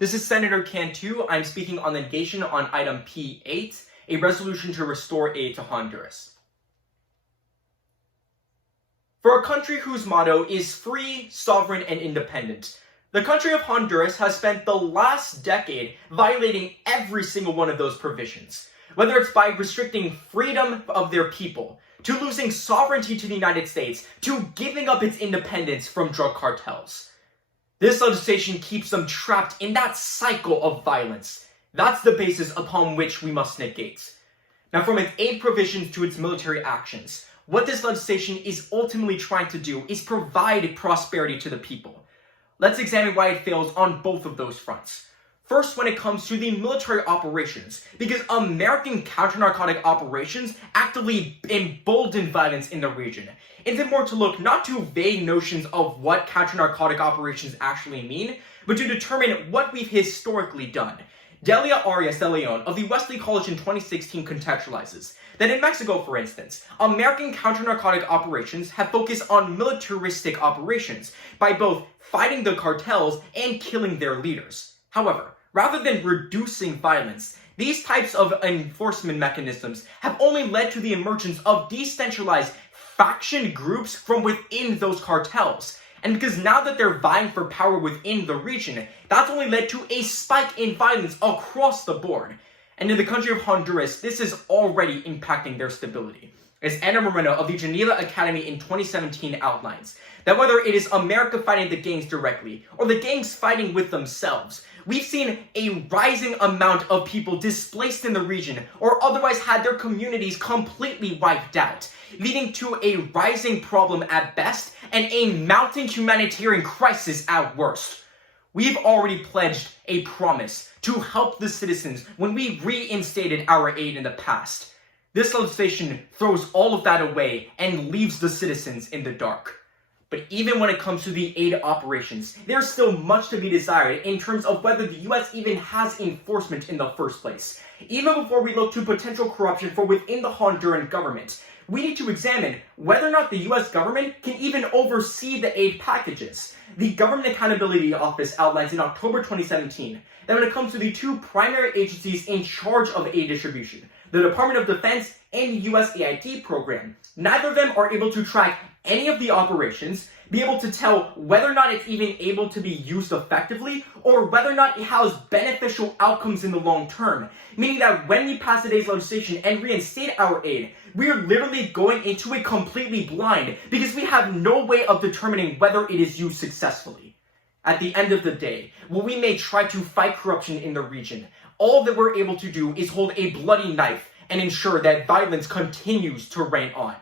This is Senator Cantu. I'm speaking on the Negation on item P8, a resolution to restore aid to Honduras. For a country whose motto is free, sovereign, and independent, the country of Honduras has spent the last decade violating every single one of those provisions, whether it's by restricting freedom of their people, to losing sovereignty to the United States, to giving up its independence from drug cartels. This legislation keeps them trapped in that cycle of violence. That's the basis upon which we must negate. Now, from its aid provisions to its military actions, what this legislation is ultimately trying to do is provide prosperity to the people. Let's examine why it fails on both of those fronts. First, when it comes to the military operations, because American counter-narcotic operations actively embolden violence in the region. It's important to look not to vague notions of what counter-narcotic operations actually mean, but to determine what we've historically done. Delia Arias de Leon of the Wesley College in 2016 contextualizes that in Mexico, for instance, American counter-narcotic operations have focused on militaristic operations by both fighting the cartels and killing their leaders. However, rather than reducing violence, these types of enforcement mechanisms have only led to the emergence of decentralized faction groups from within those cartels. And because now that they're vying for power within the region, that's only led to a spike in violence across the board. And in the country of Honduras, this is already impacting their stability. As Ana Moreno of the Geneva Academy in 2017 outlines, that whether it is America fighting the gangs directly or the gangs fighting with themselves, we've seen a rising amount of people displaced in the region or otherwise had their communities completely wiped out, leading to a rising problem at best and a mounting humanitarian crisis at worst. We've already pledged a promise to help the citizens when we reinstated our aid in the past. This legislation throws all of that away and leaves the citizens in the dark. But even when it comes to the aid operations, there's still much to be desired in terms of whether the US even has enforcement in the first place. Even before we look to potential corruption from within the Honduran government, we need to examine whether or not the US government can even oversee the aid packages. The Government Accountability Office outlines in October 2017 that when it comes to the two primary agencies in charge of aid distribution, the Department of Defense and USAID program, neither of them are able to track any of the operations, be able to tell whether or not it's even able to be used effectively, or whether or not it has beneficial outcomes in the long term. Meaning that when we pass today's legislation and reinstate our aid, we are literally going into it completely blind because we have no way of determining whether it is used successfully. At the end of the day, while we may try to fight corruption in the region, all that we're able to do is hold a bloody knife and ensure that violence continues to reign on.